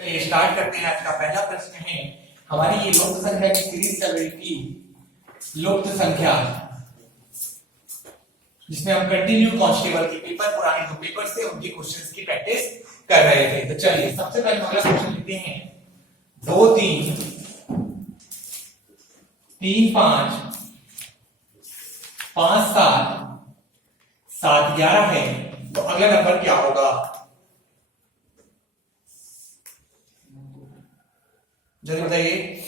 चलिए स्टार्ट करते हैं। आज का पहला प्रश्न है, हमारी ये लुप्त संख्या की सीरीज चल रही थी, लुप्त संख्या, जिसमें हम कंटिन्यू कांस्टेबल के पेपर, पुराने जो पेपर थे उनके क्वेश्चंस की प्रैक्टिस कर रहे थे। तो चलिए सबसे पहले अगला क्वेश्चन लेते हैं। 2 3 3 5 5 7 7 11 है, तो अगला नंबर क्या होगा? जल्दी बताइए।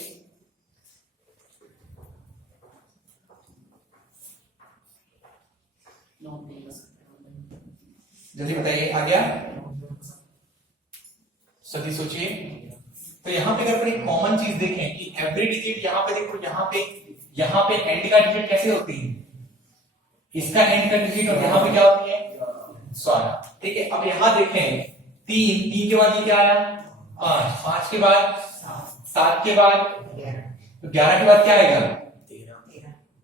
जल्दी बताइए, आ गया? सभी सोचिए। तो यहां पे अगर एक कॉमन चीज देखें कि एवरी डिजिट, यहां पे देखो, यहां पे एंड का डिजिट कैसे होती है? इसका एंड का डिजिट, और यहां पे क्या होती है? 16। ठीक है, अब यहां देखें 3 के बाद ये क्या आया? 5 के बाद 7 के बाद, तो 11 के बाद क्या आएगा?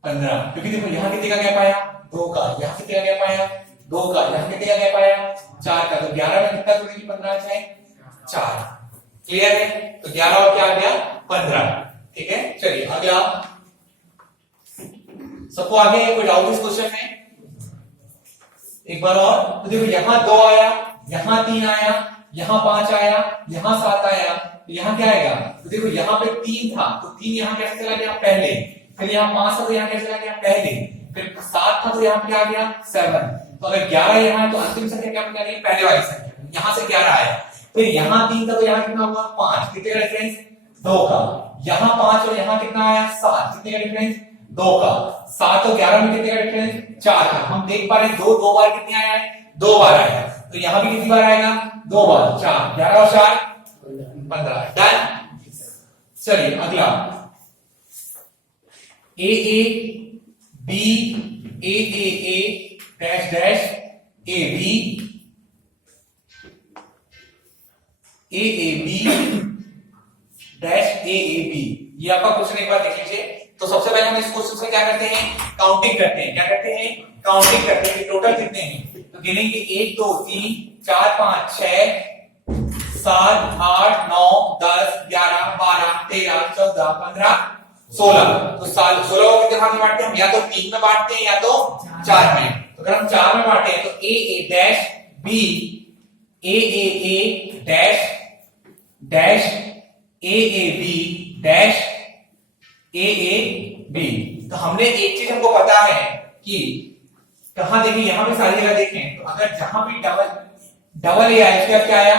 15। क्योंकि देखो यहां कितने का गैप आया? 2 का। यहां कितने का गैप आया? 2 का। यहां कितने का गैप आया? 4 का। तो 11 में कितना जोड़ेगी? 15 जाए 4। क्लियर है? तो 11 और क्या आ गया? 15। ठीक है, चलिए अगला। सबको आगे कोई डाउट इस क्वेश्चन में? एक बार और। तो देखो यहां 2 आया, यहां 3 आया, यहां 5 आया, यहां 7 आया, तो यहां क्या आएगा? तो देखो यहां पे 3 था, तो 3 यहां कैसे चला गया? पहले। फिर यहां 5 था, तो यहां कैसे चला गया? पहले। फिर 7 था, तो यहां पे क्या आ गया? 7। तो अगर 11 यहां है, तो अंतिम संख्या क्या बन जाएगी? पहले वाली संख्या। यहां से 11 आया, फिर यहां 3 था, तो यहां कितना हुआ? 5। कितने का डिफरेंस? 2 का। यहां 5 और यहां कितना आया? 7। कितने का डिफरेंस? 2 का। 7 और 11 में कितने का डिफरेंस? 4 का। हम देख पा रहे हैं 2 बार कितने आया है? 2 बार आया है। तो यहां भी कितनी बार आएगा? 2 बार। 4, 11 और 4 15। डन। चलिए अगला। A A B A dash dash A B B dash A B, ये आपका क्वेश्चन एक बार देख लीजिए। तो सबसे पहले हम इस क्वेश्चन से क्या करते हैं? काउंटिंग करते हैं। क्या करते हैं? काउंटिंग करते हैं कि टोटल कितने हैं। तो गिनेंगे 1 2 3 4 5 6 7 8 9 10 11 12 13 14 15 16। तो 16 को कितने भाग में बांटते हैं हम? या तो 3 में बांटते हैं या तो 4 में। तो अगर हम 4 में बांटे हैं तो A dash B A dash dash A B dash A B. तो हमने एक चीज हमको पता है कि कहां देखें, यहां पे सारी जगह देखें, तो अगर जहां भी डबल ए आया उसका क्या आया?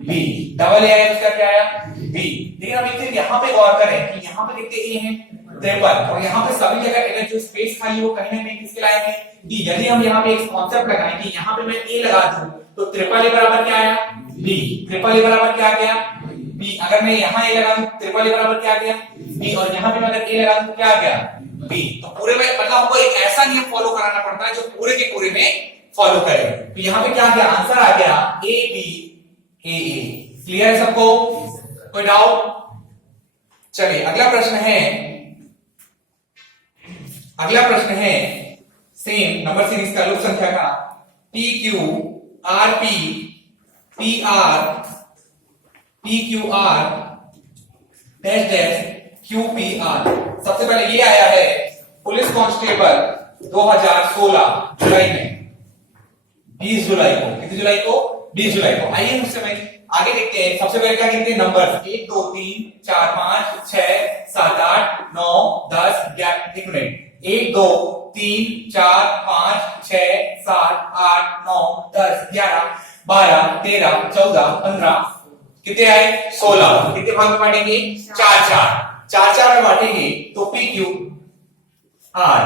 बी। डबल ए आया उसका क्या आया? बी। लेकिन हम एक चीज यहां पे गौर करें कि यहां पे देखते ए है ट्रिपल, और यहां पे सभी जगह अगर जो स्पेस खाली हो कहीं ना कहीं किसके लायक है? डी। यदि हम यहां पे एक कॉन्सेप्ट लगाएं कि यहां पे मैं ए लगा दूं, तो ट्रिपल ए बराबर क्या आया? बी। ट्रिपल ए बराबर क्या आ गया? बी। अगर मैं यहां ए लगा दूं, ट्रिपल ए बराबर क्या आ गया? बी। और यहां पे मैं अगर ए लगा दूं तो क्या आ गया? बी। तो पूरे में मतलब हमको एक ऐसा नियम फॉलो कराना पड़ता है जो पूरे के पूरे में फॉलो करे। तो यहां पे क्या आ गया? आंसर आ गया ए बी ए। क्लियर है सबको? कोई डाउट? चलिए अगला प्रश्न है सेम नंबर सीरीज का, लुप्त संख्या का। P Q R P R dash dash Q P R. सबसे पहले ये आया है पुलिस कांस्टेबल 2016 जुलाई में, 20 जुलाई को। कितनी जुलाई को? 20 जुलाई को। आइए उससे मैं आगे देखते हैं। सबसे पहले क्या गिनते हैं? नंबर 1 2 3 4 5 6 7 8 9 10 11। 1 मिनट। 1 2 3 4 5 6 7 8 9 10 11 12 13 14 15। कितने आए? 16। कितने भाग में बांटेंगे? 4 में बांटेंगे। तो पी क्यू आर,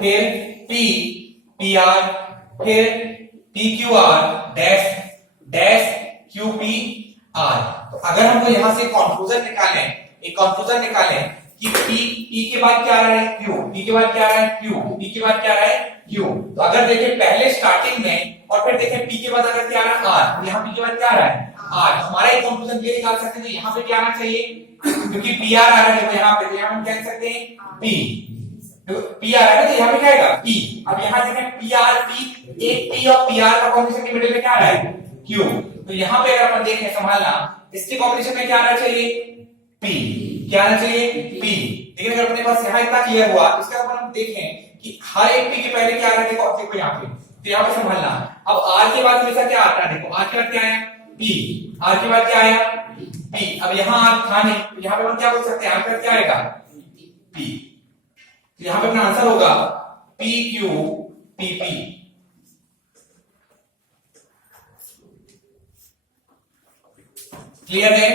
फिर पी आर, फिर P Q R dash dash Q P R. तो अगर हमको यहां से कंक्लूजन निकालें कि पी के बाद क्या आ रहा है? क्यू। पी के बाद क्या आ रहा है? क्यू। पी के बाद क्या आ रहा है? क्यू। तो अगर देखें पहले स्टार्टिंग में और फिर देखें पी के बाद अगर क्या आ रहा है? आर। यहां पी के बाद क्या आ रहा है? आर। हमारा एक कंक्लूजन ये निकाल सकते हैं यहां पे क्या आना चाहिए, क्योंकि पी आर आ रहा है। देखो यहां पे, तो यहां हम क्या कह सकते हैं? पी। पी आ रहा है ना, तो यहाँ पे क्या आएगा? पी। अब यहाँ देखें पी आर पी, एक पी और पी आर का कॉम्बिनेशन के मिडिल में क्या आ रहा है? क्यू। तो यहाँ पे अगर अपन देखें, संभालना, इसके कॉम्बिनेशन में क्या आना चाहिए, P, क्या आना चाहिए, P। लेकिन अगर अपने पास यहाँ इतना क्लियर हुआ, इसका अगर हम देखें कि हर एक P के पहले क्या आ रहा है, देखो देखो यहाँ पे, तो यहाँ पे संभालना। अब R के बाद हमेशा क्या आता है, देखो R के बाद क्या आया, P, R के बाद क्या आया, P। अब यहाँ R था नहीं, तो यहाँ पे हम क्या बोल सकते हैं, R के बाद क्या आएगा, P। तो यहाँ पे अपना आंसर होगा PQPP। क्लियर है?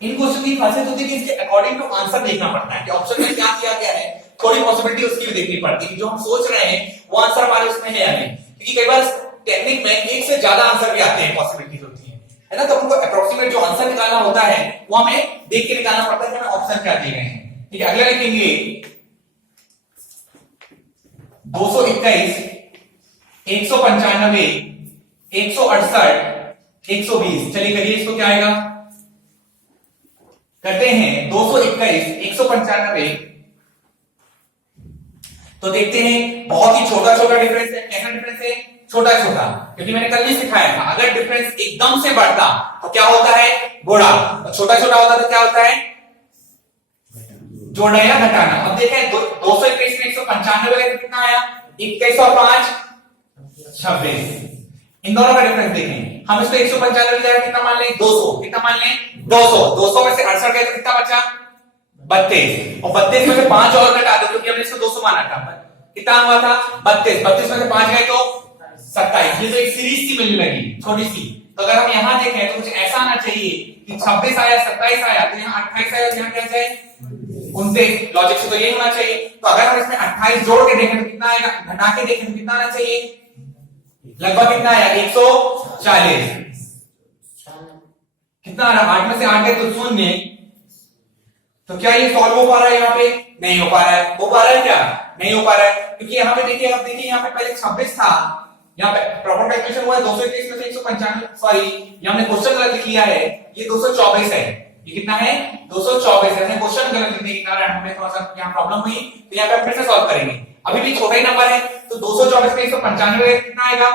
इन क्वेश्चन की खासियत होती है कि इसके अकॉर्डिंग टू आंसर देखना पड़ता है कि ऑप्शन में क्या दिया गया है, थोड़ी पॉसिबिलिटी उसकी भी देखनी पड़ती है कि जो हम सोच रहे हैं वो आंसर हमारे उसमें है या नहीं। क्योंकि कई बार टेक्निक में एक से ज्यादा आंसर भी आते हैं, पॉसिबिलिटीज होती है ना, तो हमको अप्रोक्सीमेट जो आंसर निकालना होता है वो हमें देख के निकालना पड़ता है कि हमें ऑप्शन क्या दिए गए हैं। ठीक है, अगला लिखेंगे 221, 195, 168, 120। चलिए करिए इसको, क्या आएगा, करते हैं 221, 195। तो देखते हैं बहुत ही छोटा छोटा डिफरेंस है। कैसा डिफरेंस है, छोटा छोटा, क्योंकि मैंने कल ही सिखाया था अगर डिफरेंस एकदम से बढ़ता तो क्या होता है, बड़ा, और छोटा छोटा होता तो क्या होता है, जोड़ना या घटाना। अब देखें 221 में 195 कितना आया, 21 और 5 26। इन दोनों का डिफरेंस देखें, हम इसको 195 जाएगा कितना मान लें, 200, कितना मान लें, 200। 200 में से 68 गए तो कितना बचा, 32, और 32 में से 5 और घटा दो क्योंकि हमने इसको 200 माना था, कितना हुआ था 32, 32 में से 5 गए तो 27। ये तो एक सीरीज सी मिलने लगी, छोटी सी। तो अगर हम यहां देखें तो कुछ ऐसा आना चाहिए कि 26 आया, 27 आया, तो यहाँ 28 आया, यहाँ क्या जाए 29। लॉजिक से तो यही होना चाहिए। तो अगर हम इसमें 28 जोड़ के देखें तो कितना आएगा, घटा के देखें तो कितना आना चाहिए, लगभग कितना आया 140। कितना आ रहा, 8 में से 8 है तो 0। तो क्या ये सॉल्व हो पा रहा है, यहाँ पे नहीं हो पा रहा है, हो पा रहा है क्या, नहीं हो पा रहा है, क्योंकि यहाँ पे देखिए, अब देखिए यहाँ पे पहले 26 था, यहाँ पे प्रॉपर कैलकुलेशन हुआ है 221 में से 195, सॉरी ये हमने क्वेश्चन गलत लिख लिया है, ये 224 है। ये कितना है, 224 है, हमने क्वेश्चन गलत लिखने के कारण हमें थोड़ा सा यहाँ प्रॉब्लम हुई, तो यहाँ पे हम फिर से सॉल्व करेंगे। अभी भी छोटा ही नंबर है, तो 224 में 195 कितना आएगा,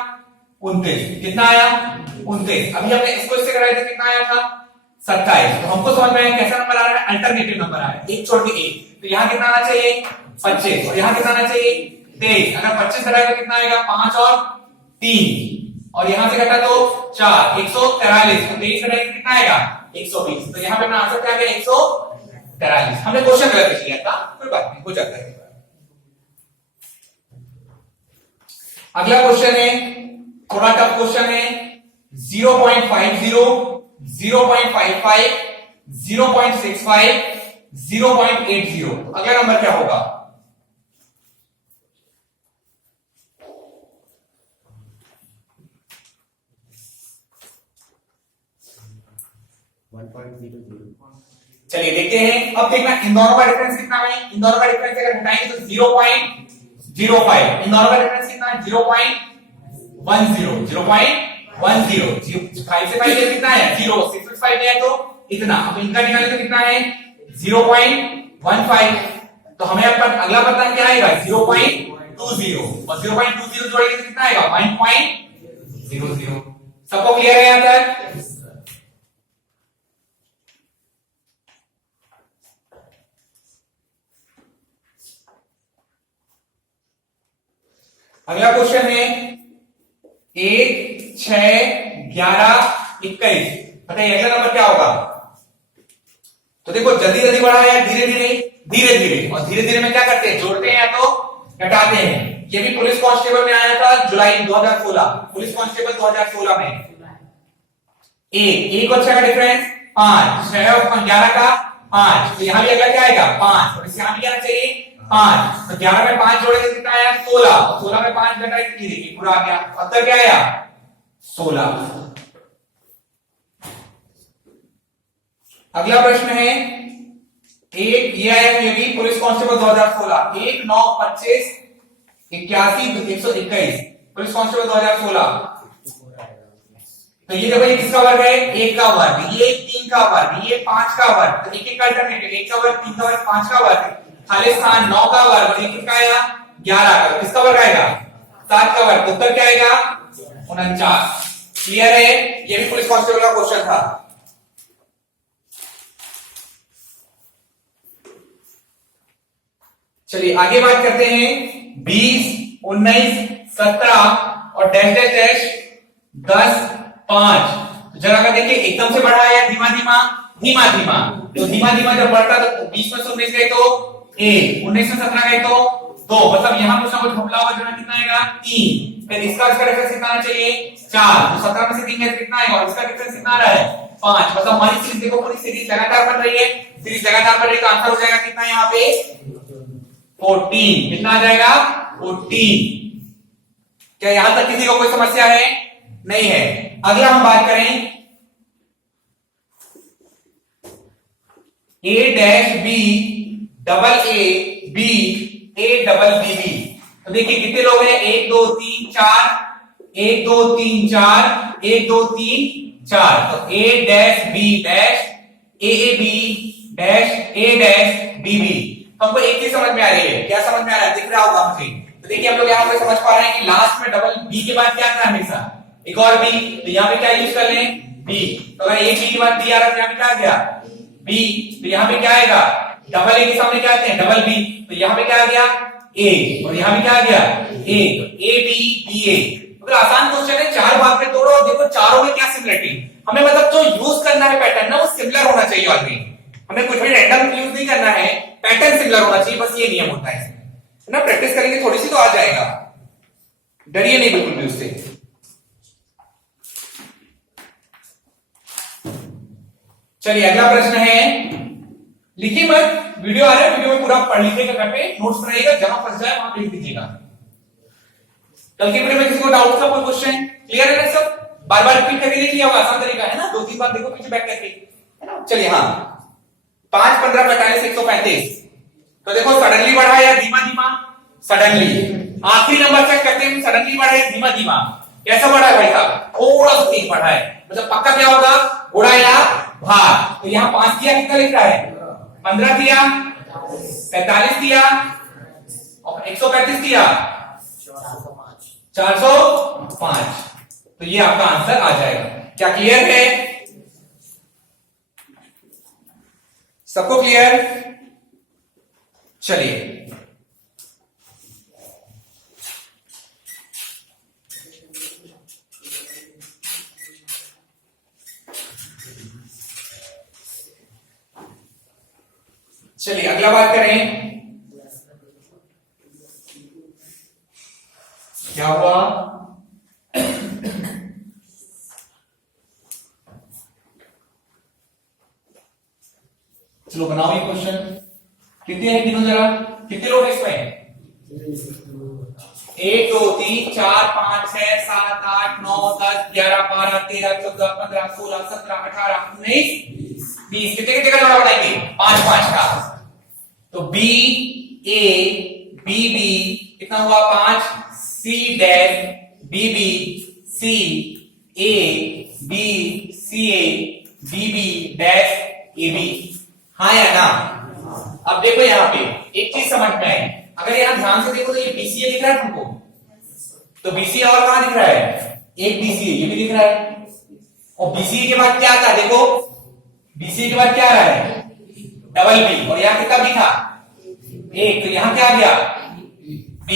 29। कितना आया, 29। अभी हमने इसको इससे कराया था, कितना आया था 27। तो हमको समझ में आया कैसा नंबर आ रहा है, अल्टरनेटिव नंबर आ रहा है, एक छोड़ के एक। तो यहाँ कितना आना चाहिए 25, और यहाँ कितना आना चाहिए 23। अगर 25 घटाएगा तो कितना आएगा 5 और 3, और यहाँ से घटा तो 4, 143। तो 23 घटाएगा कितना आएगा 120। तो यहाँ पे अपना आंसर क्या आ गया 143। हमने क्वेश्चन गलत लिख लिया था, कोई बात नहीं, हो जाता है। अगला क्वेश्चन है, थोड़ा टफ क्वेश्चन है, 0.50, 0.55, 0.65, 0.80। अगला नंबर क्या होगा, चलिए देखते हैं। अब देखना इन दोनों का डिफरेंस कितना है, इन दोनों का डिफरेंस अगर घटाएंगे तो 0.05। इन दोनों का डिफरेंस कितना है 0.10, 0.10। 5 से 5 कितना है 0, 6 में 5 है तो इतना। अब इनका निकालें तो कितना है 0.15। तो हमें अगला पता क्या आएगा 0.20, और 0.20 जोड़ेंगे तो कितना आएगा 1.00। सबको क्लियर है यहां तक? अगला क्वेश्चन है 1, 6, 11, 21। बताइए अगला नंबर क्या होगा। तो देखो जल्दी जल्दी बढ़ा है, धीरे धीरे धीरे धीरे, और धीरे धीरे में क्या करते हैं, जोड़ते हैं या तो घटाते हैं। ये भी पुलिस कांस्टेबल में आया था जुलाई 2016, पुलिस कांस्टेबल 2016 में। एक और 6 का डिफरेंस 5, 6 और 11 का 5। तो यहां भी अगला क्या आएगा 5, और इसे यहां भी आना चाहिए 5। तो 11 में 5 जोड़ेंगे कितना आया 16, 16 में 5 घटाए तो देखिए पूरा आ गया, उत्तर क्या आया 16। अगला प्रश्न है एक, ये आया ये भी पुलिस कांस्टेबल 2016, 1, 9, 25, 81, 121, पुलिस कांस्टेबल 2016। तो ये देखो ये किसका वर्ग है, 1 का वर्ग, ये 3 का वर्ग, ये 5 का वर्ग। तो एक का अल्टरनेटिव, 1 का वर्ग, 3 का वर्ग, 5 का वर्ग, खाली स्थान 9 का वर्ग, और ये किसका आया 11 का। किसका वर्ग आएगा 7 का वर्ग। उत्तर क्या आएगा 49। क्लियर है? ये भी पुलिस कांस्टेबल का क्वेश्चन था। चलिए आगे बात करते हैं। 20, 19, 17 और डैश डैश डैश 10, 5। जरा का देखिए एकदम से बढ़ा है धीमा धीमा धीमा धीमा, तो धीमा धीमा जब बढ़ता तो 20 में से 19 गए तो 1, 19 में 17 गए तो 2, मतलब यहां कुछ ना कुछ घपला हुआ, जो है कितना आएगा 3। फिर इसका डिफरेंस कितना आना चाहिए 4, तो 17 में से 3 गए कितना आएगा, और इसका डिफरेंस कितना आ रहा है 5। मतलब हमारी सीरीज देखो, पूरी सीरीज लगातार बन रही है, सीरीज लगातार बन रही है, तो आंसर हो जाएगा कितना यहाँ पे 14। कितना आ जाएगा 14। क्या यहां तक किसी को कोई समस्या है? नहीं है। अगला हम बात करें A dash B double A B A double B B। तो देखिए कितने लोग हैं, 1 2 3 4, 1 2 3 4, 1 2 3 4। तो A dash B dash A A B dash A dash B B। हमको एक चीज समझ में आ रही है, क्या समझ में आ रहा है, दिख रहा होगा मुझे। तो देखिए हम लोग यहाँ पे समझ पा रहे हैं कि लास्ट में डबल बी के बाद क्या आता है हमेशा, एक और बी, तो यहाँ पे क्या यूज कर लें बी। तो अगर एक बी के बाद बी आ रहा है तो यहाँ पे क्या आ गया बी, तो यहाँ पे क्या आएगा डबल ए के सामने क्या आते हैं डबल बी, तो यहाँ पे क्या आ गया ए, और यहाँ पे क्या आ गया ए, तो ए बी बी ए। अगर आसान क्वेश्चन है, 4 भाग में तोड़ो और देखो चारों में क्या सिमिलरिटी। हमें मतलब जो यूज करना है पैटर्न ना वो सिमिलर होना चाहिए ऑलरेडी, हमें कुछ भी रैंडम यूज नहीं करना है, पैटर्न सिमिलर होना चाहिए, बस ये नियम होता है ना। प्रैक्टिस करेंगे थोड़ी सी तो आ जाएगा, डरिए नहीं बिल्कुल भी उससे। चलिए अगला प्रश्न है, लिखिए मत, वीडियो आ रहा है, वीडियो में पूरा पढ़ लीजिएगा, घर पे नोट्स बनाइएगा, जहां फंस जाए वहां लिख दीजिएगा। कल के वीडियो में किसी को डाउट था, कोई क्वेश्चन क्लियर है ना सब? बार बार रिपीट करके देख लिया होगा, आसान तरीका है ना, 2-3 बार देखो पीछे बैक करके, है ना। चलिए हाँ, 5 15 45 135। तो देखो सडनली बढ़ा है या धीमा धीमा, सडनली। आखिरी नंबर चेक करते हैं, सडनली बढ़ा है धीमा धीमा, कैसा बढ़ा है भाई साहब, थोड़ा सा तेज बढ़ा है, मतलब पक्का क्या होगा गुणा या भाग। तो यहाँ 5 दिया, कितना लिख रहा है 15 दिया, 45 दिया और 135 दिया 405। तो ये आपका आंसर आ जाएगा। क्या क्लियर है? सबको क्लियर? चलिए चलिए अगला बात करें, क्या हुआ चलो बनाओ ये क्वेश्चन। कितने हैं गिनो जरा, कितने लोग हैं इसमें? 1 2 3 4 5 6 7 8 9 10 11 12 13 14 15 16 17 18 19 20। कितने कितने का जोड़ा बनाएंगे? 5 5 का। तो B A B B कितना हुआ 5, C dash B B C A B C A B B dash A B। हाँ या ना? अब देखो यहाँ पे एक चीज समझ में आई, अगर यहाँ ध्यान से देखो तो ये BCA दिख रहा है तुमको, तो BCA और कहां दिख रहा है, एक BCA ये भी दिख रहा है, और BCA के बाद क्या आता है देखो, BCA के बाद क्या आ रहा है डबल B, और यहाँ कितना B था 1, तो यहाँ क्या आ गया B।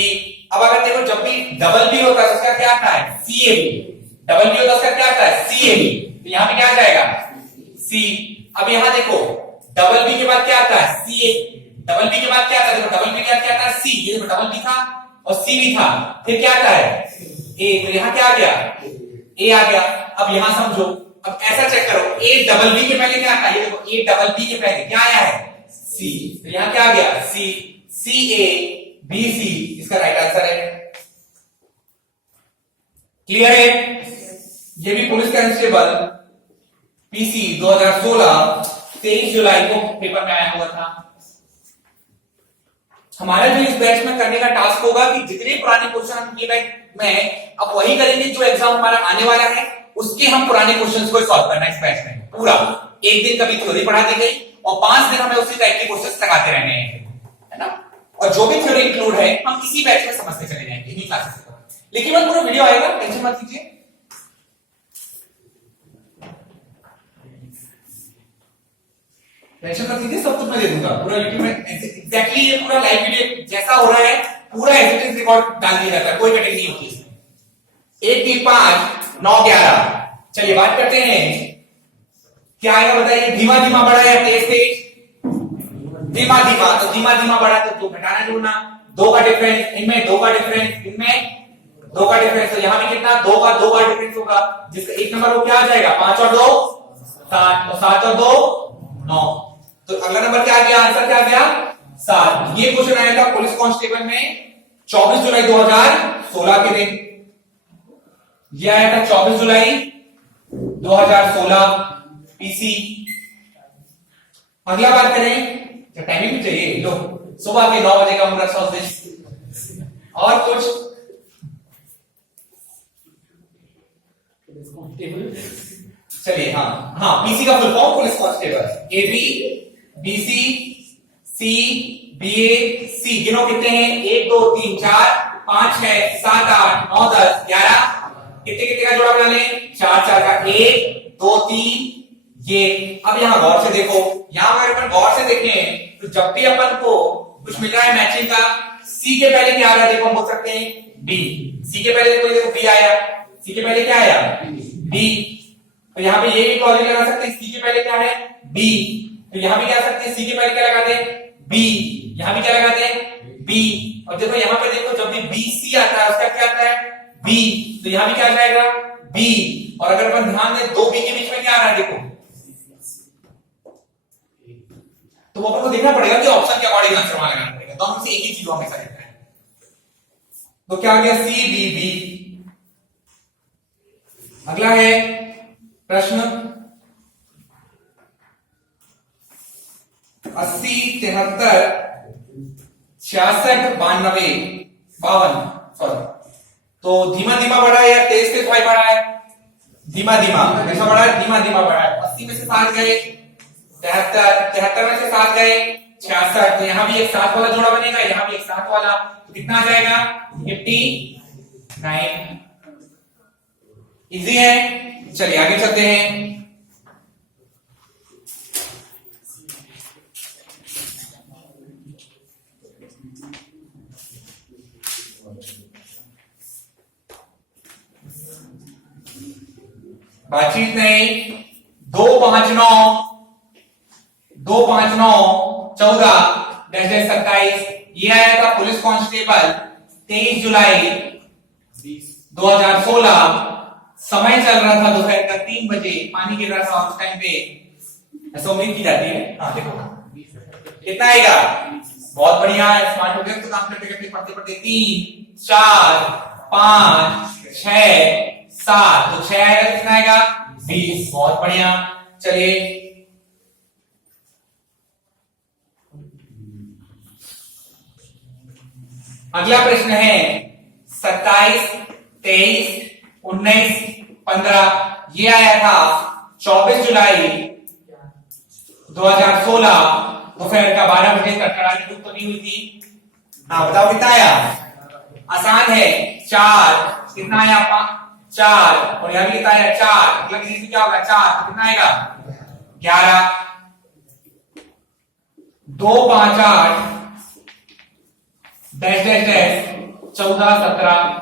अब अगर देखो जब भी डबल B होता है उसका क्या आता है CAB, डबल B होता है उसका क्या आता है CAB, तो यहाँ पे क्या आ जाएगा C। अब यहाँ देखो डबल B के बाद क्या आता है CA, डबल B के बाद क्या आता है, देखो डबल B के बाद क्या आता है C, ये देखो डबल B था और C भी था, फिर क्या आता है A, तो यहाँ क्या आ गया A आ गया। अब यहाँ समझो, अब ऐसा चेक करो, A डबल B के पहले क्या आता है, ये देखो A डबल B के पहले क्या आया है C, तो यहाँ क्या आ गया C, CA BC इसका राइट आंसर है। क्लियर है? ये भी पुलिस कांस्टेबल PC 2016 23 जुलाई को पेपर में आया हुआ था। हमारा जो इस बैच में करने का टास्क होगा कि जितने पुराने क्वेश्चन हम ये बैच में अब वही करेंगे, जो एग्जाम हमारा आने वाला है उसके हम पुराने क्वेश्चंस को सॉल्व करना है इस बैच में पूरा। एक दिन कभी थ्योरी पढ़ा दी गई और 5 दिन हमें उसी टाइप के क्वेश्चंस लगाते रहने हैं, है ना। और जो भी थ्योरी इंक्लूड है हम इसी बैच में समझते चले जाएंगे इन्हीं क्लासेस में। लेकिन पूरा वीडियो आएगा, टेंशन मत लीजिए, टेंशन मत लीजिए, सब कुछ मैं दे दूंगा पूरा यूट्यूब में एग्जैक्टली। ये पूरा लाइव वीडियो जैसा हो रहा है पूरा एडिटिंग रिकॉर्ड डाल दिया जाता है, कोई कटिंग नहीं होती इसमें। 1 3 5 9 11। चलिए बात करते हैं क्या आएगा बताइए, धीमा धीमा बढ़ा या तेज तेज? धीमा धीमा। तो धीमा धीमा बढ़ा तो 2 घटाना जोड़ना, 2 का डिफरेंस इनमें, 2 का डिफरेंस इनमें, 2 का डिफरेंस। तो यहां भी कितना 2 का 2 बार डिफरेंस होगा, जिसका एक नंबर वो क्या आ जाएगा 5 और 2 7, और 7 और 2 9। तो अगला नंबर क्या आ गया, आंसर क्या आ गया 7। ये क्वेश्चन आया था पुलिस कांस्टेबल में 24 जुलाई 2016 के दिन। ये आया था 24 जुलाई 2016 पीसी। अगला बात करें, टाइमिंग भी चाहिए लो, सुबह के 9 बजे का मुहूर्त सोच दे। और कुछ चलिए, हाँ पीसी का full form police constable. AB BC C BA C. गिनो कितने हैं, 1 2 3 4 5 6 7 8 9 10 11। कितने कितने का जोड़ा बना लें, 4 4 का 1 2 3 ये। अब यहां गौर से देखो, यहां अगर अपन गौर से देखें तो जब भी अपन को कुछ मिल रहा है मैचिंग का, सी के पहले क्या आ रहा है देखो, हम बोल सकते हैं बी। सी के पहले कोई देखो बी आया, सी के पहले क्या आया बी। तो यहां पे ये भी लॉजिक लगा सकते हैं, सी के पहले क्या है बी। तो यहां भी क्या सकते हैं, सी के पहले क्या लगाते हैं बी, यहां भी क्या लगाते हैं बी। और देखो यहां पे देखो जब भी बी सी आता है उसका क्या आता है बी, तो यहां भी क्या आ जाएगा बी। और अगर अपन ध्यान दें 2 बी के बीच में क्या आ रहा है देखो, तो वो अपन को देखना पड़ेगा कि ऑप्शन के अकॉर्डिंग आंसर वहां लगाना पड़ेगा। तो हम से एक ही चीज हमेशा देखना है। तो क्या आ गया सी बी बी। अगला है प्रश्न 80 73 66 92 52। सॉरी, तो धीमा धीमा बढ़ा है या तेज तेज भाई बढ़ा है? धीमा धीमा। कैसा बढ़ा है, धीमा धीमा बढ़ा है। 80 में से 7 गए, 73 में से 7 गए 66। तो यहां भी एक 7 वाला जोड़ा बनेगा, यहां भी एक 7 वाला, तो कितना आ जाएगा 59। इजी है। चलिए आगे चलते हैं। बातचीत नहीं। 2 5 9 2 5 9 14 27। ये आया था पुलिस कांस्टेबल 23 जुलाई 2016। समय चल रहा था दोपहर का 3 बजे, पानी गिर रहा था उस टाइम पे, ऐसा उम्मीद की जाती है। हाँ देखो कितना आएगा, बहुत बढ़िया है, स्मार्ट हो गए तो काम करते करते पढ़ते पढ़ते। 3 4 5 6 7, तो 6 आएगा, कितना आएगा 20। बहुत बढ़िया। चलिए अगला प्रश्न है 27 23 19 15। ये आया था 24 जुलाई 2016 दोपहर का 12 बजे तक। कड़ाके धूप तो नहीं हुई थी। हाँ बताओ कितना आया, आसान है 4। कितना आया 4, और यहां भी कितना आया 4। अगला किसी से क्या होगा 4, तो कितना आएगा 11। 2 5 8 डैश डैश डैश 14 17।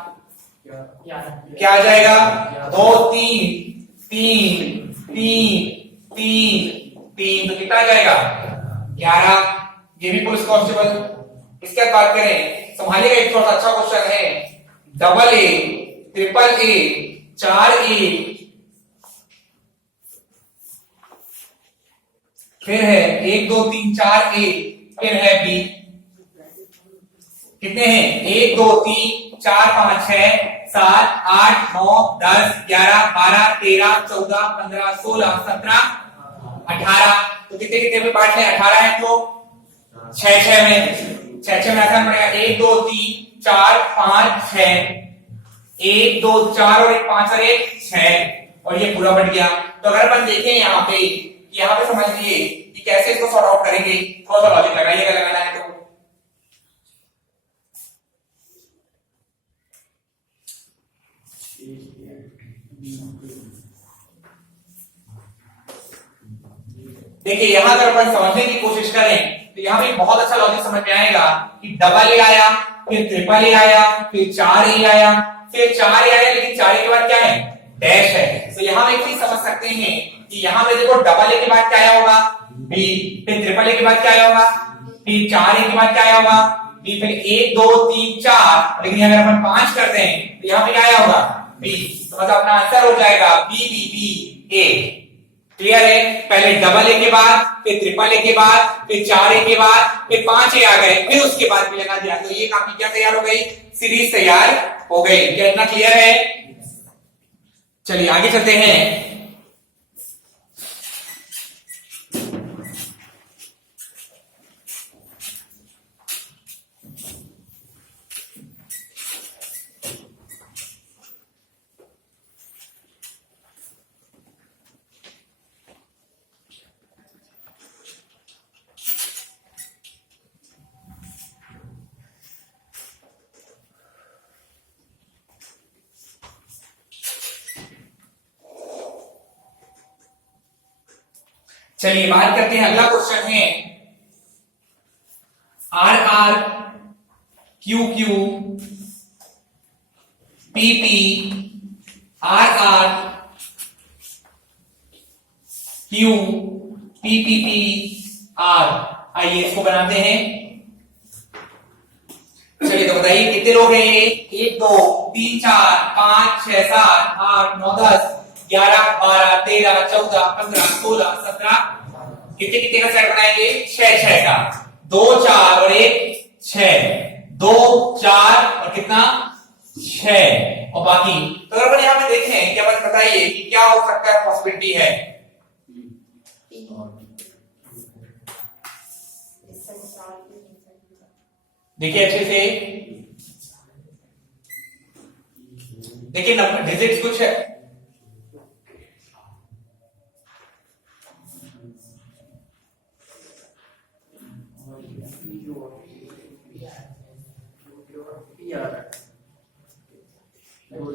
क्या आ जाएगा 2 3 3 3 3 3, तो कितना आ जाएगा 11। ये भी पुलिस कांस्टेबल। इसके बाद बात करें, संभालिएगा एक थोड़ा सा अच्छा क्वेश्चन है, डबल ए ट्रिपल ए 4 ए, फिर है 1 2 3 4 ए, फिर है बी। कितने हैं 1 2 3 4 5 6 7 8 9 10 11 12 13 14 15 16 17 18। तो कितने कितने में बांट लें, 18 है तो 6 6 में, 6 6 में आसान पड़ेगा। 1 2 3 4 5 6, 1 2 4 और 1 5 और 1 6, और ये पूरा बट गया। तो अगर अपन देखें यहाँ पे समझ लिए कि कैसे इसको सॉर्ट आउट करेंगे, थोड़ा सा लॉजिक लगाइएगा, लगाना है तो। देखिए यहां अगर अपन समझने की कोशिश करें तो यहां भी बहुत अच्छा लॉजिक समझ में आएगा कि डबल ए आया, फिर ट्रिपल ए आया, फिर 4 ए आया, फिर 4 ए आया, लेकिन 4 ए के बाद क्या है, डैश है। तो यहां हम एक चीज समझ सकते हैं कि यहां पे देखो डबल ए के बाद क्या आया होगा, बी, फिर ट्रिपल ए के बाद क्या आया होगा, फिर 4 ए के बाद क्या आया होगा, बी, फिर 1 2 3 4, लेकिन अगर अपन 5 करते हैं तो यहां पे क्या आया होगा, बी। तो मतलब अपना आंसर हो जाएगा बी बी बी ए। क्लियर है? पहले डबल ए के बाद, फिर ट्रिपल ए के बाद, फिर 4 ए के बाद, फिर 5 ए आ गए, फिर उसके बाद भी लगा दिया, तो ये काफी क्या तैयार हो गई, सीरीज तैयार हो गई। क्या इतना क्लियर है? चलिए आगे चलते हैं। चलिए बात करते हैं, अगला क्वेश्चन है R R Q Q P P R R Q P P P R. आइए इसको बनाते हैं। चलिए तो बताइए कितने लोग हैं ये, 1 2 3 4 5 6 7 8 9 10 11 12 13 14 15 16 17, कितने कितने का सेट बनाएंगे, 6 6 का, 2 4 और 1 6, 2 4 और कितना 6 और बाकी। तो अगर अपन यहाँ पे देखें क्या, बस बताइए कि क्या हो सकता है, पॉसिबिलिटी है। देखिए अच्छे से देखिए, नंबर डिजिट्स कुछ है,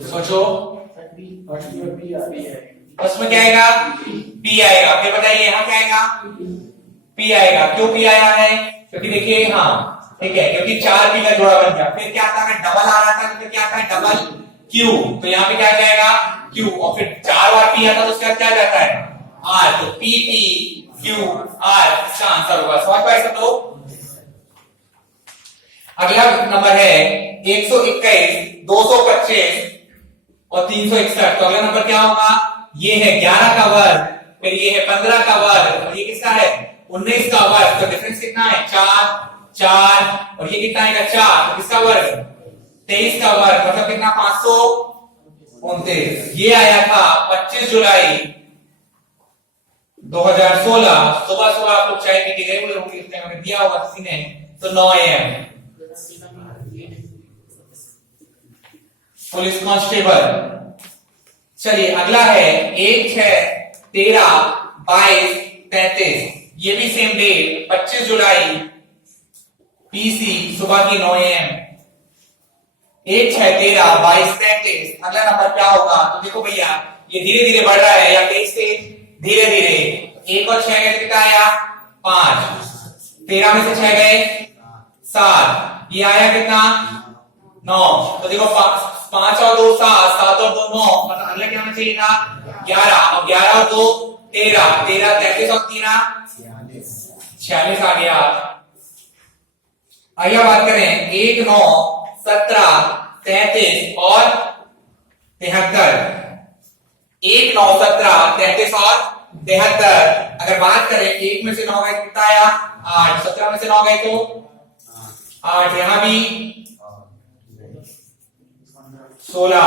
सोचो उसमें क्या आएगा, पी आएगा। फिर बताइए यहाँ क्या आएगा, पी आएगा। क्यों पी आया है, क्योंकि देखिए हाँ ठीक है, क्योंकि 4 पी का जोड़ा बन गया। फिर क्या आता है, डबल आ रहा था, तो क्या आता है डबल क्यू, तो यहाँ पे क्या जाएगा क्यू, और फिर 4 बार पी आता तो उसके बाद क्या जाता है आर, तो पी पी क्यू आर इसका आंसर होगा। समझ पाए सब लोग? अगला नंबर है 121 225 और 361। तो अगला नंबर क्या होगा, ये है 11 का वर्ग, फिर ये है 15 का वर्ग, और ये किसका है 19 का वर्ग। तो डिफरेंस कितना है 4 4, और ये कितना आएगा 4, तो किसका वर्ग 23 का वर्ग, मतलब कितना 529। ये आया था 25 जुलाई 2016, सुबह सुबह आप लोग चाय पी के गए हुए होंगे, उसने हमें दिया होगा किसी ने, तो 9 AM पुलिस कांस्टेबल। चलिए अगला है 1 6 13 22 33, ये भी सेम डेट 25 जुलाई PC सुबह की 9 AM। 1 6 13 22 33, अगला नंबर क्या होगा, तो देखो भैया ये धीरे धीरे बढ़ रहा है, या तेज से धीरे धीरे, 1 और 6 का कितना आया 5, 13 में से 6 गए 7, ये आया कितना 9, तो देखो 5 और 2 7, 7 और 2 9, मतलब अगला क्या होना चाहिए था 11, और 11 और 2 13, 13 33 और 3 46 आ गया। आइए बात करें 1 9 17 33 और 73, 1 9 17 33 और 73। अगर बात करें 1 में से 9 गए कितना आया 8, 17 में से 9 गए तो 8, यहां भी 16,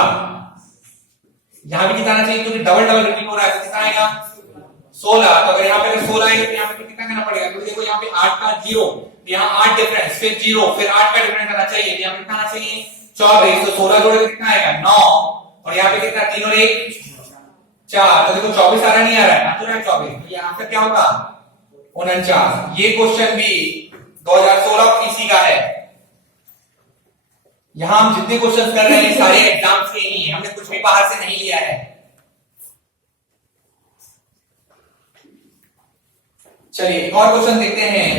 यहां भी कितना आना चाहिए, क्योंकि डबल डबल रिपीट हो रहा है, तो कितना आएगा 16। तो अगर यहाँ पे 16 आएगा तो यहाँ पे कितना करना पड़ेगा, क्योंकि देखो यहाँ पे 8 का 0, यहाँ 8 डिफरेंस, फिर 0, फिर 8 का डिफरेंस आना चाहिए, यहाँ पे कितना आना चाहिए 24, तो 16 जोड़े तो कितना आएगा 9, और यहाँ पे कितना 3 और 1 4, तो देखो 24 आ रहा नहीं आ रहा है, ना तो 24, तो ये आंसर क्या होगा 49। ये क्वेश्चन भी 2016 पीसी का है। यहां हम जितने क्वेश्चन कर रहे हैं सारे एग्जाम्स के ही हैं, हमने कुछ भी बाहर से नहीं लिया है। चलिए एक और क्वेश्चन देखते हैं।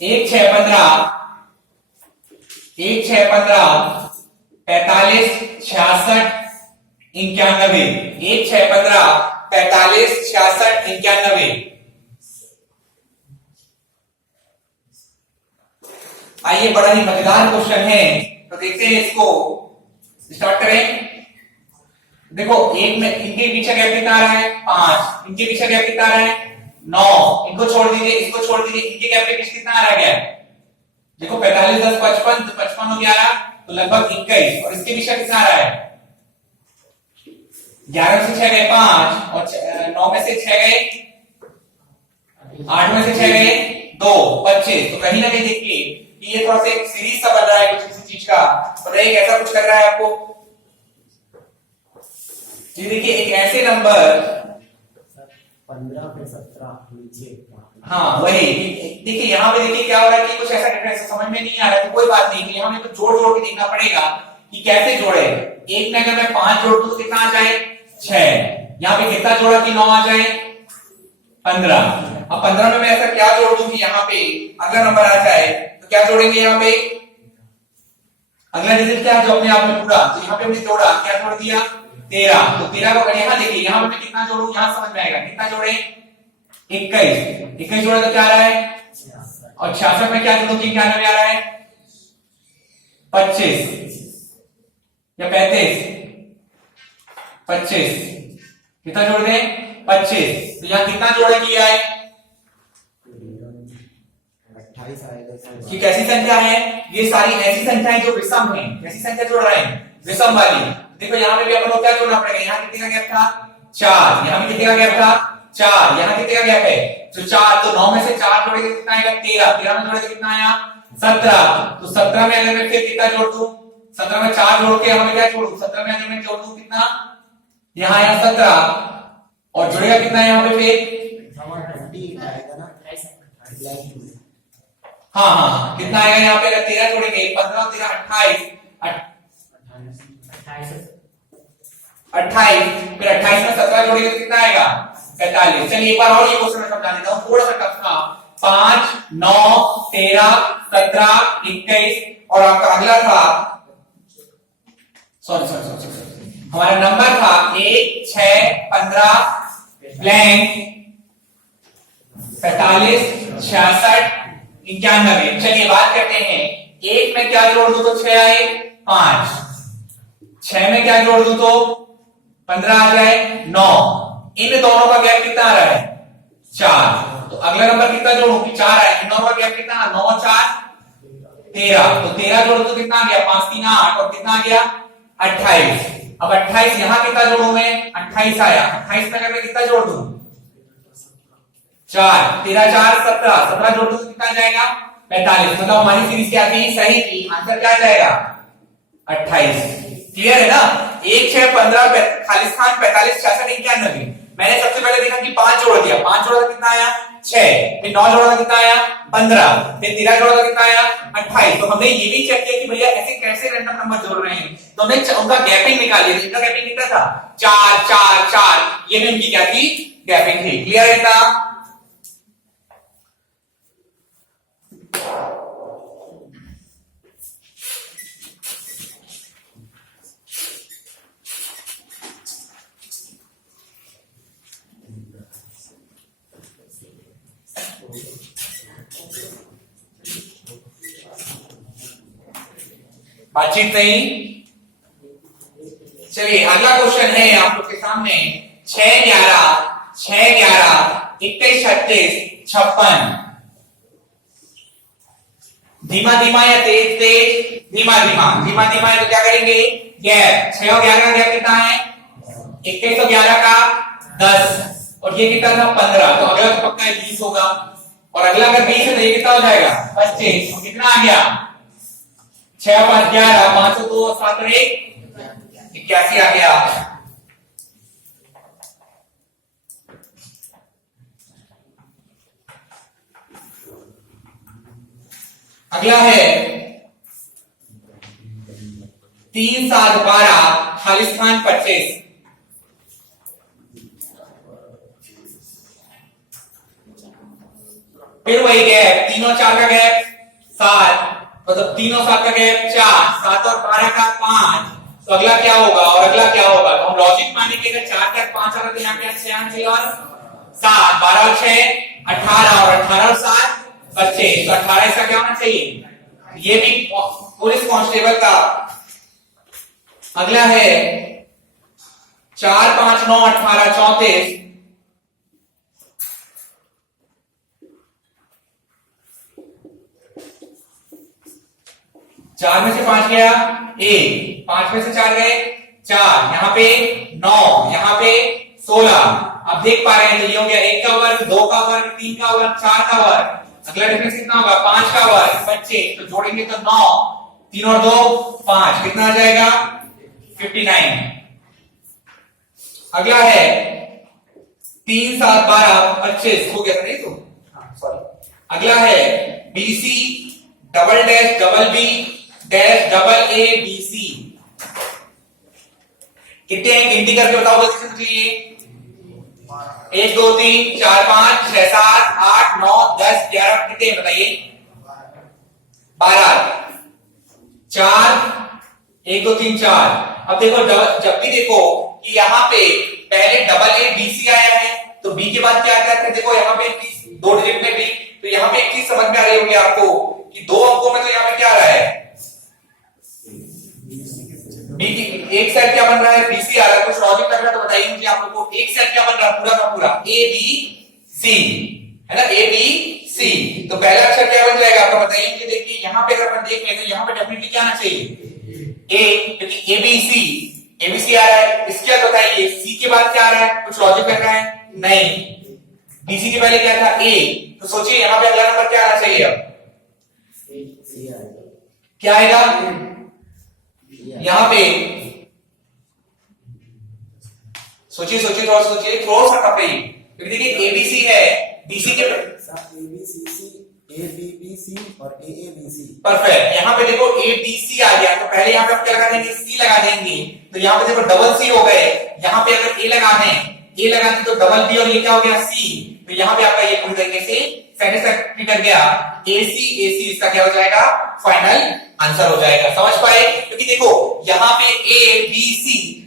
1 6 15 1 6 15 45 66 91। 1 6 15 45 66 91। आइए बड़ा ही मजेदार क्वेश्चन है, तो देखते हैं इसको। स्टार्ट करें। देखो एक में इनके पीछे गैप कितना आ रहा है 5, इनके पीछे गैप कितना आ रहा है 9, इनको छोड़ दीजिए, इसको छोड़ दीजिए, इनके गैप के पीछे कितना आ रहा है गैप। देखो 45 10 55, तो 55 हो गया तो लगभग 21, और इसके पीछे कितना आ रहा है 11 में से 6 गए 5, और 9 में से 6 गए 8 में से 6 गए 2, 25। तो कहीं ना कहीं देखिए कि ये थोड़ा सा एक सीरीज सा बन रहा है कुछ किसी चीज का, बताइए कैसा कुछ कर रहा है आपको। ये देखिए एक ऐसे नंबर 15 पे 17 नीचे। हाँ वही देखिए, यहाँ पे देखिए क्या हो रहा है कि कुछ ऐसा डिफरेंस समझ में नहीं आ रहा है, तो कोई बात नहीं, यहाँ में कुछ जोड़ जोड़ के देखना पड़ेगा कि कैसे जोड़े। एक में अगर मैं 5 जोड़ दूं तो कितना आ जाए 6, यहाँ पे कितना जोड़ा कि 9 आ जाए 15। अब 15 में मैं ऐसा क्या जोड़ दूं कि यहाँ पे अगला नंबर आ जाए, तो क्या जोड़ेंगे यहाँ पे अगला डिजिट क्या है जो अपने आप में पूरा, तो यहाँ पे हमने जोड़ा, क्या जोड़ दिया 13। तो 13 को अगर यहाँ देखिए, यहाँ पे मैं कितना जोड़ू यहाँ समझ में आएगा, कितना जोड़े 21, 21 जोड़े तो क्या आ रहा है, और 66 में क्या जोड़ू 91 आ रहा है 25 या 35, 25 कितना जोड़ दें 25। तो यहाँ कितना जोड़े किया है 28 आएगा। कि कैसी संख्या है, ये सारी ऐसी संख्याएं जो विषम है, कैसी संख्या जोड़ रहे हैं विषम वाली। देखो यहाँ पे भी अपन को क्या जोड़ना पड़ेगा, यहाँ कितने का गैप था 4, यहाँ पे कितने का गैप था 4, यहाँ कितने का गैप है तो 4, तो 9 में से 4 जोड़ेंगे तो कितना आएगा 13, 13 में जोड़ेंगे कितना आया 17। तो 17 में अगर मैं फिर कितना जोड़ दूं, 17 में 4 जोड़ के हमें क्या जोड़ू, 17 में अगर मैं जोड़ दूं कितना यहाँ आया 17, और जुड़ेगा कितना यहाँ पे फिर आएगा ना। हाँ कितना आएगा यहाँ पे अगर 13 जोड़ेंगे 15 13 28, 28 फिर 28 में 17 जोड़ेंगे तो कितना आएगा 45। चलिए एक बार और ये क्वेश्चन मैं समझा देता हूँ, थोड़ा सा टफ था। 5 9 13 17 21, और आपका अगला था सॉरी हमारा नंबर था 1 6 15 ब्लैंक 45 66 91। चलिए बात करते हैं, एक में क्या जोड़ दूं तो 6 आए 5, 6 में क्या जोड़ दूं तो 15 आ जाए 9, इन दोनों का गैप कितना आ रहा है 4। तो अगला नंबर कितना जोड़ू कि 4 आए, इन दोनों का गैप कितना 9 और 4 13, तो 13 जोड़ दो कितना आ गया 5 3 8, और कितना आ गया 28। अब 28 यहां कितना जोड़ू मैं 28 आया, 28 में अगर मैं कितना जोड़ दूं 4, 13 4 17, 17 जोड़ दूं तो कितना जाएगा 45। मतलब हमारी सीरीज क्या थी, सही थी, आंसर क्या जाएगा 28। क्लियर है ना। 1 6 15 खालिद खान 45 66 91। मैंने सबसे पहले देखा कि 5 जोड़ दिया, 5 जोड़ा तो कितना आया 6, फिर 9 जोड़ा तो कितना आया 15, फिर 13 जोड़ा तो कितना आया 28। तो हमने ये भी चेक किया कि भैया ऐसे कैसे रैंडम नंबर जोड़ रहे हैं, तो हमने उनका गैपिंग निकाली, इनका गैपिंग कितना था 4 4 4, ये भी उनकी क्या थी गैपिंग थी। क्लियर है ना। बातचीत नहीं। चलिए अगला क्वेश्चन है आप लोग के सामने 6 11 6 11 21 36 56। धीमा धीमा या तेज तेज, धीमा धीमा, धीमा धीमा है तो क्या करेंगे गैप, 6 और 11 का गैप कितना है 21 और 11 का 10, और ये कितना था 15, तो अगला तो पक्का 20 होगा, और अगला अगर 20 है तो ये कितना हो जाएगा 25, तो कितना आ गया 6 5 11, 5 2 7 और 1 81 आ गया। अगला है 3 7 12 खालिस्तान 25। फिर वही गैप, 3 और 4 का गैप 7, मतलब 3 और 7 का गैप 4, 7 और 12 का 5। तो अगला क्या होगा और अगला क्या होगा? तो हम लॉजिक मानेंगे कि 4 का 5 आ रहा तो यहाँ पे 6 और 7, 12 और 6 18 और 18 और 7 25। तो 18 इसका क्या होना चाहिए? ये भी पुलिस कांस्टेबल का। अगला है 4 5 9 18 34। 4 में से 5 गया 1, 5 में से 4 गए 4, यहाँ पे 9, यहाँ पे 16। अब देख पा रहे हैं, तो ये हो गया 1 का वर्ग, 2 का वर्ग, 3 का वर्ग, 4 का वर्ग। अगला डिफरेंस कितना होगा? 5 का वर्ग 25। तो जोड़ेंगे तो 9, 3 और 2 5, कितना आ जाएगा? 59। अगला है 3 7 12 25 हो गया था नहीं? तो सॉरी। अगला है BC double dash double B dash double A BC। कितने हैं गिनती करके बताओ जल्दी से। 1 2 3 4 5 6 7 8 9 10 11 कितने बताइए? 12। 4 1 2 3 4। अब देखो जब भी देखो कि यहाँ पे पहले डबल A BC आया है तो B के बाद क्या आता है? देखो यहाँ पे 2 डिजिट में B। तो यहाँ पे एक चीज समझ में आ रही होगी आपको कि 2 अंकों में तो यहाँ पे क्या आ रहा है? B की एक साइड क्या बन रहा है? BC आ रहा है। कुछ लॉजिक लग रहा है तो बताइए मुझे आप लोगों को। एक साइड क्या बन रहा है? पूरा का पूरा ABC है ना, ABC। तो पहला अक्षर क्या बन जाएगा आपका? बताइए मुझे। देखिए यहाँ पे अगर अपन देख लें तो यहाँ पे डेफिनेटली क्या आना चाहिए? A, क्योंकि ABC आ रहा है। इसके बाद बताइए C के बाद क्या आ रहा है? कुछ लॉजिक लग रहा है? नहीं। BC के पहले क्या था? A। तो सोचिए यहाँ पे अगला नंबर क्या आना चाहिए? अब क्या आएगा यहाँ पे? सोचिए सोचिए, थोड़ा सोचिए, थोड़ा सा कपड़े। क्योंकि देखिए ABC है, BC के ABCC ABBC और AABC। परफेक्ट। यहाँ पे देखो ABC आ गया तो पहले यहाँ पे हम क्या लगा देंगे? C लगा देंगे। तो यहाँ पे देखो डबल C हो गए। यहाँ पे अगर A लगा दें तो डबल B और ये क्या हो गया? C। तो यहाँ पे आपका ये पूरी तरीके से सेटिस्फैक्टरी कर गया। AC इसका क्या हो जाएगा? फाइनल आंसर हो जाएगा। समझ पाए? क्योंकि देखो यहाँ पे ABC,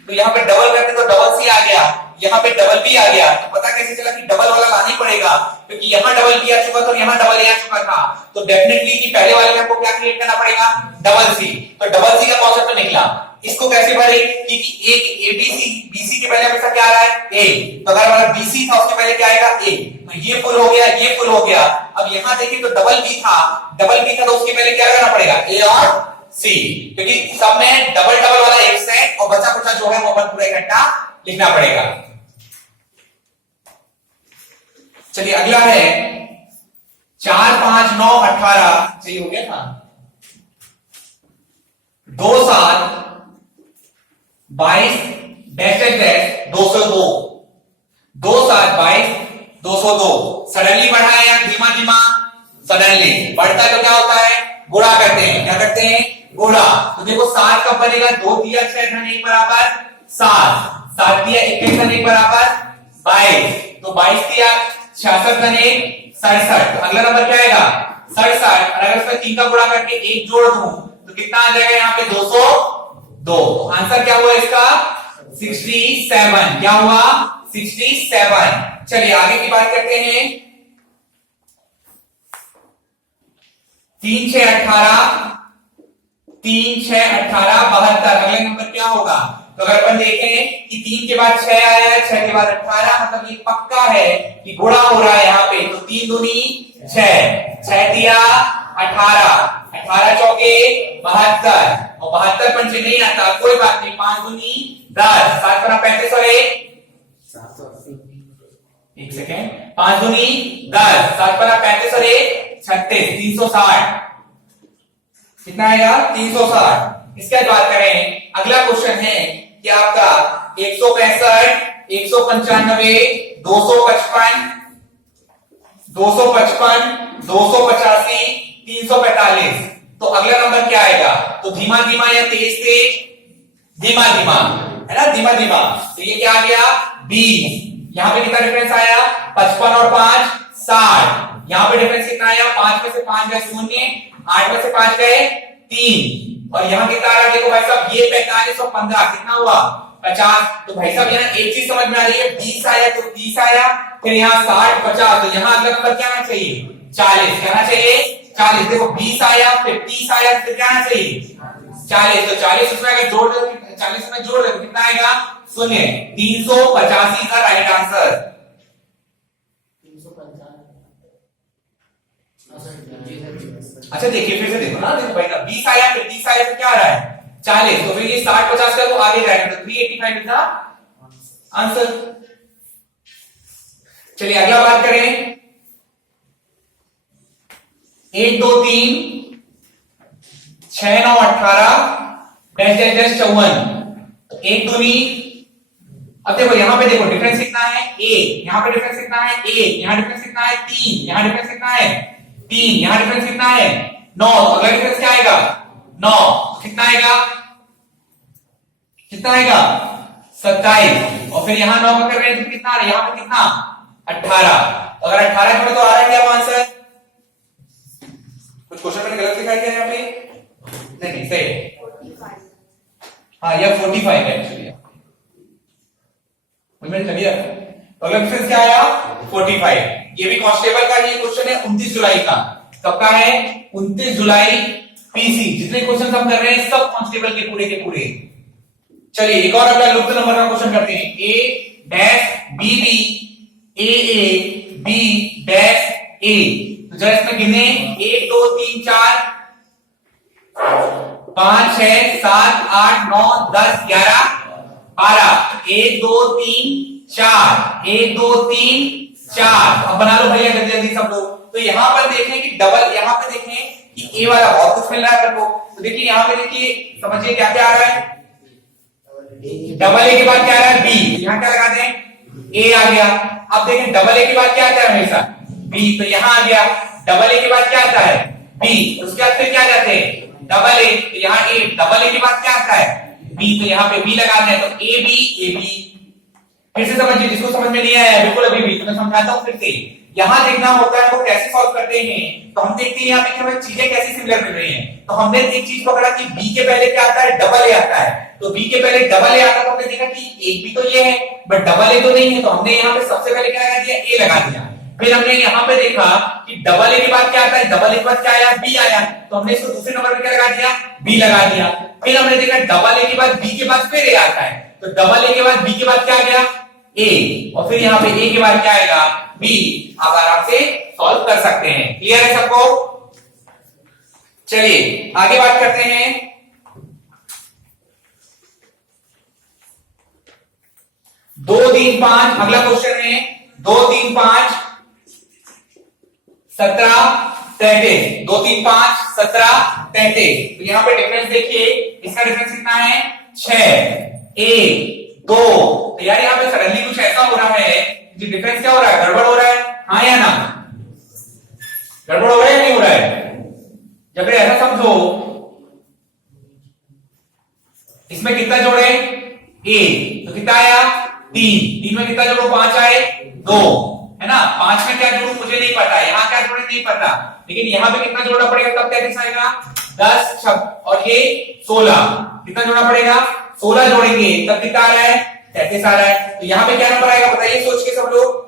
तो यहाँ पे डबल करते तो डबल C आ गया, यहाँ पे डबल B आ गया। तो पता कैसे चला कि डबल वाला लाना ही पड़ेगा? क्योंकि यहाँ डबल B आ चुका था और यहाँ डबल A आ चुका था। तो डेफिनेटली कि पहले वाले में आपको क्या क्रिएट करना पड़ेगा? Double C। तो डबल C का कॉन्सेप्ट निकला। इसको कैसे भरे? क्योंकि एक ABC, BC के पहले हमेशा क्या आ रहा है? A। तो अगर हमारा BC था उसके पहले क्या आएगा? A। तो ये फुल हो गया, ये फुल हो गया। अब यहाँ देखिए तो डबल B था तो उसके पहले क्या लगाना पड़ेगा? A और C। क्योंकि सब में डबल डबल वाला एक सेट और बचा कुचा जो है वो अपन पूरा इकट्ठा लिखना पड़ेगा। चलिए अगला है 4 5 9 18। सही हो गया था। 2 7 22 डैश डैश डैश 202। 2 7 22 202। सडनली बढ़ा है या धीमा धीमा? सडनली बढ़ता है तो क्या होता है? गुणा करते हैं। क्या करते हैं? गुणा। तो देखो 7 कब बनेगा? 2 दिया 6 धन 1 बराबर 7, 7 दिया 21 धन 1 बराबर 22, तो 22 दिया 66 धन 1 67। तो अगला नंबर क्या आएगा? 67। और अगर इसमें 3 का गुणा करके 1 जोड़ दूं तो कितना आ जाएगा यहाँ पे? 202। तो आंसर क्या हुआ इसका? 67। क्या हुआ? 67। चलिए आगे की बात करते हैं। 3 6 18 3 6 18 72। अगले नंबर क्या होगा? तो अगर अपन देखें कि 3 के बाद 6 आया है, 6 के बाद 18, मतलब ये पक्का है कि गुणा हो रहा है यहाँ पे। तो 3 दूनी 6, 6 दिया 18, 18 चौके 72 और 72 पंचे नहीं आता, कोई बात नहीं। 5 दूनी 10, 7 पर 35 और 1 सेकेंड, 5 दूनी 10, 7 पर 35 और 1 36, 360। कितना आएगा? 360। इसके बाद बात करें, अगला क्वेश्चन है कि आपका 165 195 255 255 285 345। तो अगला नंबर क्या आएगा? तो धीमा धीमा या तेज तेज? धीमा धीमा है ना, धीमा धीमा। तो ये क्या आ गया? 20। यहां पे कितना डिफरेंस आया? 55 और 5 60। यहाँ पे डिफरेंस कितना आया, 5 में से 5 गए 0, 8 में से 5 गए 3, और यहाँ कितना आ रहा है देखो भाई साहब, ये 45 और 15 कितना हुआ 50। तो भाई साहब यहाँ एक चीज समझ में आ रही है, 20 आया तो 30 आया, फिर यहाँ 60 50, तो यहाँ अगला नंबर क्या आना चाहिए 40, क्या आना चाहिए 40। देखो 20 आया फिर 30 आया फिर क्या आना चाहिए 40, तो 40 उसमें अगर जोड़ दो, 40 में जोड़ दो तो कितना आएगा 0, 385 का राइट आंसर। अच्छा देखिए फिर से देखो ना, देखो भाई 20 आया फिर 30 आया फिर क्या आ रहा है 40, तो फिर ये 60 50 का तो आगे जाएगा, तो 385 इज द आंसर। चलिए अगला बात करें, 1 2 3 6 9 18 डैश डैश डैश 54, 1 दूनी। अब देखो यहाँ पे देखो डिफरेंस कितना है 1, यहाँ पे डिफरेंस कितना है 1, यहाँ डिफरेंस कितना है 3, यहाँ डिफरेंस कितना है 3, यहाँ डिफरेंस कितना है 9, तो अगला डिफरेंस क्या आएगा 9, कितना आएगा 27, और फिर यहाँ 9 का कर रहे हैं तो कितना आ रहा है, यहाँ पे कितना 18, तो अगर 18 जोड़े तो आ रहा है क्या आंसर। कुछ क्वेश्चन मैंने गलत दिखाई दिया यहाँ पे, नहीं सही, हाँ यह 45 है एक्चुअली, मुझे चलिए। तो अगला क्वेश्चन क्या आया 45, ये भी कांस्टेबल का ये क्वेश्चन है 29 जुलाई का, कब का है 29 जुलाई पीसी। जितने क्वेश्चन हम कर रहे हैं सब कांस्टेबल के पूरे। चलिए एक और अगला लुप्त नंबर का क्वेश्चन करते हैं, A dash B B A A B dash A. तो जरा इसमें गिने 1 2 3 4 5 6 7 8 9 10 11 12, 1 2 3 4, 1 2 3 4। अब बना लो भैया जल्दी जल्दी सब लोग। तो यहां पर देखें कि डबल, यहां पे देखें कि ए वाला बहुत कुछ मिल रहा है आपको, तो देखिए यहां पे देखिए समझिए क्या क्या आ रहा है, डबल ए के बाद क्या आ रहा है बी, यहां क्या लगा दें ए आ गया। अब देखें डबल ए के बाद क्या आता है हमेशा बी, तो यहां आ गया, डबल ए के बाद क्या आता है बी, उसके बाद फिर क्या जाते हैं डबल ए, तो यहां ए, डबल ए के बाद क्या आता है बी, तो यहाँ पे बी लगा दें, तो ए बी। फिर से समझिए, जिसको समझ में नहीं आया बिल्कुल अभी भी, तो मैं समझाता हूँ फिर से। यहां देखना होता है वो कैसे सॉल्व करते हैं, तो हम देखते हैं यहाँ पे कि हमें चीजें कैसे सिमिलर मिल रही हैं। तो हमने एक चीज पकड़ा कि बी के पहले क्या आता है डबल ए आता है, तो बी के पहले डबल ए आता है, तो हमने देखा कि एक भी तो ये है बट डबल ए तो नहीं है, तो हमने यहाँ पे सबसे पहले क्या लगा दिया ए लगा दिया। फिर हमने यहाँ पे देखा कि डबल ए के बाद क्या आता है, डबल ए के बाद क्या आया बी आया, तो हमने इसको दूसरे नंबर पे क्या लगा दिया बी लगा दिया। फिर हमने देखा डबल ए के बाद बी के बाद फिर ए आता है, तो डबल ए के बाद बी के बाद क्या आ गया ए, और फिर यहाँ पे ए के बाद क्या आएगा बी। आप आराम से सॉल्व कर सकते हैं। क्लियर है सबको। चलिए आगे बात करते हैं, दो 3 5, अगला क्वेश्चन है 2 3 5 17 33, 2 3 5 17 33। तो यहां पे डिफरेंस देखिए, इसका डिफरेंस कितना है 6 1 2। तो यार यहाँ पे सडनली कुछ ऐसा हो रहा है कि डिफरेंस क्या हो रहा है, गड़बड़ हो रहा है, हाँ या ना, गड़बड़ हो रहा है या नहीं हो रहा है। जब ऐसा समझो, इसमें कितना जोड़े ए, तो कितना आया 3 में कितना जोड़ो 5 आए 2, है ना। 5 में क्या जोड़ू मुझे नहीं पता, यहाँ क्या जोड़े नहीं पता, लेकिन यहाँ पे कितना जोड़ना पड़ेगा तब 33 आएगा 10 और ये 16, कितना जोड़ना पड़ेगा 16 जोड़ेंगे तब कितना आ रहा है 33 आ रहा है। तो यहाँ पे क्या नंबर आएगा बताइए सोच के सब लोग।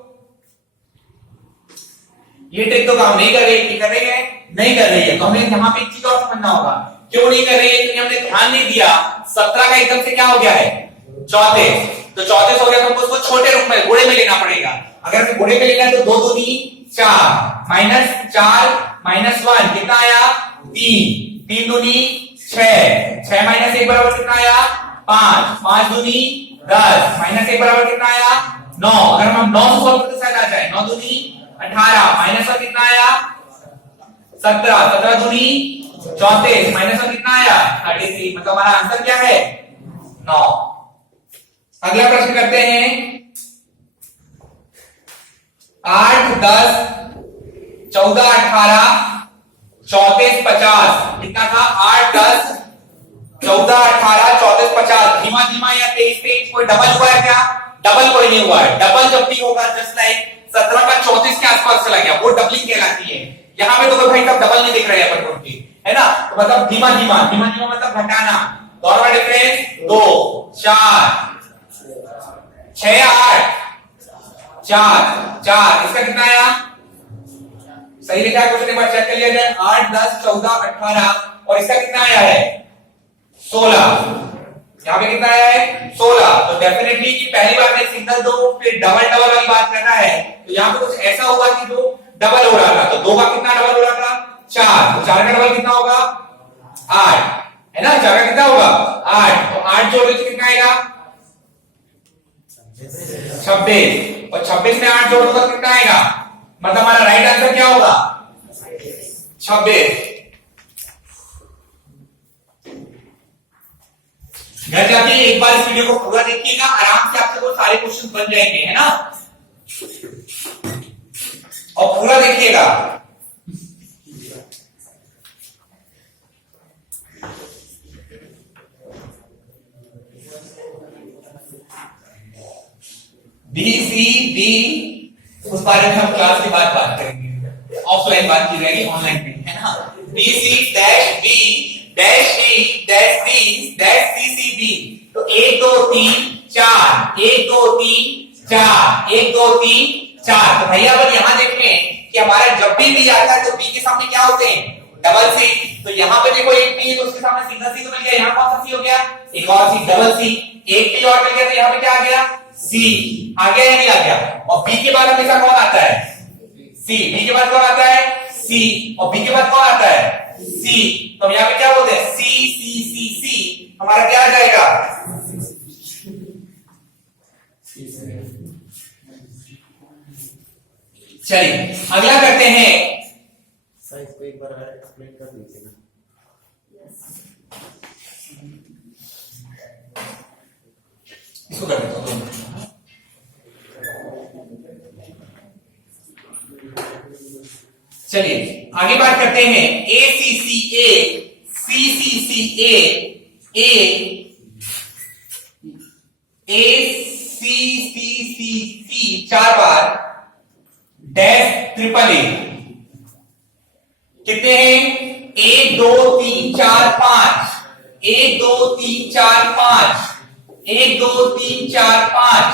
ये ट्रिक तो काम नहीं कर रही है, कर रही है नहीं कर रही है, तो हमें यहाँ पे एक चीज और समझना होगा, क्यों नहीं कर रही है, क्योंकि हमने ध्यान नहीं दिया 17 का एकदम से क्या हो गया है 34, तो 34 हो गया तो हमको उसको छोटे रूप में गुणे में लेना पड़ेगा। अगर हमें गुणे में लेना है तो 2 दूनी 4 माइनस 4 माइनस 1 कितना आया 3, 3 दूनी 6 माइनस 1 बराबर कितना आया 5, 5 दूनी 10 माइनस 1 बराबर कितना आया 9। अगर हम 9 से सॉल्व करते शायद आ जाए, 9 दूनी 18 माइनस 1 कितना आया 17, 17 दूनी 34 माइनस 1 कितना आया 33, मतलब हमारा आंसर क्या है 9। अगला प्रश्न करते हैं 8 10 14 18 34 50, कितना था 8 10 14 18 34 50। धीमा धीमा या तेज तेज, कोई डबल हुआ है क्या, डबल कोई नहीं हुआ है। डबल जब भी होगा जस्ट लाइक 17 का 34 के आसपास चला गया, वो डबलिंग कहलाती है। यहाँ पे तो भाई सब डबल नहीं दिख रहे हैं अपन की, है ना, तो मतलब धीमा धीमा धीमा धीमा मतलब घटाना। दोनों डिफरेंस 2 4 6 8 4 4, इसका कितना आया? सही लिखा है क्वेश्चन, एक बार चेक कर लिया जाए। 8 10 14 18 और इसका कितना आया है? 16। यहाँ पे कितना आया है? 16। तो डेफिनेटली कि पहली बार में सिंगल दो फिर डबल डबल वाली बात करना है, तो यहाँ पे कुछ ऐसा होगा कि दो डबल हो रहा था, तो 2 का कितना डबल हो रहा था? 4। तो 4 का डबल कितना होगा? 8, है ना। 4 का कितना होगा? 8। तो 8 जोड़ तो कितना आएगा? 26। और 26 में 8 जोड़ तो कितना आएगा? मतलब हमारा राइट आंसर क्या होगा? 26। घर जाके एक बार इस वीडियो को पूरा देखिएगा, आराम से आपसे वो सारे क्वेश्चन बन जाएंगे, है ना। और पूरा देखिएगा। BCD, उस बारे में हम क्लास के बाद बात करेंगे, ऑफलाइन बात की जाएगी, ऑनलाइन नहीं, है ना। BC-B -B-C-C-B, तो 1 2 3 4 1 2 3 4 1 2 3 4। तो भैया अगर यहां देखें कि हमारा जब भी आता है तो बी के सामने क्या होते हैं? Double C. तो यहाँ पे देखो एक बी है तो उसके सामने सिंगल सी तो मिल गया, यहाँ कौन सा सी हो गया? एक और सी, डबल सी। एक बी और मिल गया तो यहाँ पे क्या आ गया? सी। आ गया या नहीं आ गया? और बी के बाद हमेशा कौन आता है? सी। बी के बाद कौन आता है? सी। और बी के बाद कौन आता है? सी। तो यहाँ पे क्या बोलते हैं? सी सी सी सी, हमारा क्या आ जाएगा? चलिए अगला करते हैं। सर इसको एक बार एक्सप्लेन कर दीजिएगा। इसको कर देता हूं। चलिए आगे बात करते हैं। ACCA CCCA ACCC 4 bar dash triple A कितने हैं? 1 2 3 4 5 1 2 3 4 5 1 2 3 4 5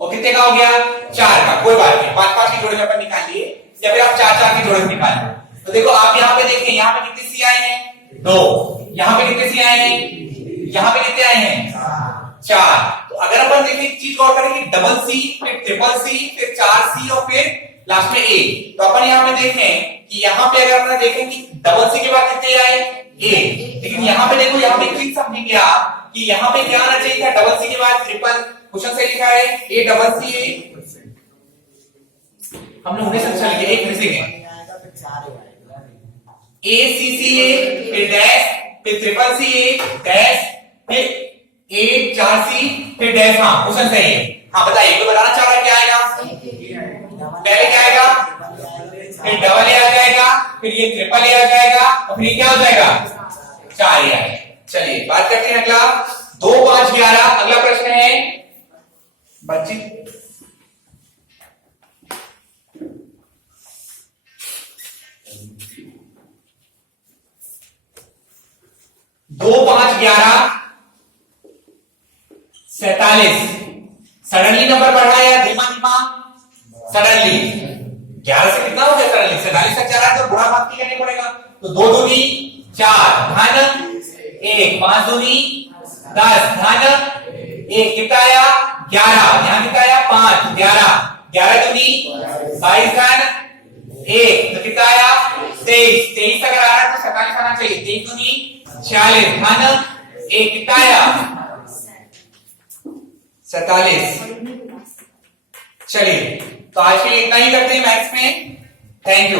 और कितने का हो गया? 4 का। कोई बात नहीं, 5 की जोड़े में अपन निकाल लिए या फिर आप 4 की जोड़े में निकाल लिए। तो देखो आप यहाँ पे देखें, यहाँ पे कितने सी आए हैं? 2। यहाँ पे कितने सी आए हैं? यहाँ पे कितने आए हैं? 4। तो अगर अपन देखें एक चीज गौर करें कि डबल सी फिर ट्रिपल सी फिर 4 सी और फिर लास्ट में ए, तो अपन यहाँ पे देखें कि यहाँ पे अगर अपन देखें कि डबल सी के बाद कितने आए? ए। लेकिन यहाँ पे देखो, यहाँ पे एक चीज समझेंगे आप कि यहाँ पे क्या आना चाहिए था? डबल सी के बाद ट्रिपल। क्वेश्चन से लिखा है ए डबल सी ए, हमने उन्हें समझा लिया। एक फिर से ए सी सी ए फिर डैश फिर ट्रिपल सी ए डैश फिर ए 4 सी फिर डैश। हाँ क्वेश्चन सही है। हाँ बताइए, कोई बताना चाह रहा है क्या आएगा? पहले क्या आएगा? फिर डबल ए आ जाएगा, फिर ये ट्रिपल ए आ जाएगा और फिर क्या हो जाएगा? 4 ए आएगा। चलिए बात करते हैं अगला 2 5 11। अगला प्रश्न है बच्ची 2 5 11 47। सडनली नंबर बढ़ा या धीमा धीमा? सडनली। 11 से कितना हो गया? सडनली 47 तक जा रहा है तो गुणा भाग करनी पड़ेगा। तो 2 दूनी 4 धन 1 5 दूनी 10 धन 1 कितना आया? 11। यहाँ कितना आया? 5 11 11 दूनी 22 धन 1 तो कितना आया? 23 23 अगर आ रहा है तो 47 आना चाहिए। 23 दूनी 46 धन 1 कितना आया? 47। चलिए तो आज के लिए इतना ही करते हैं मैथ्स में। Thank you.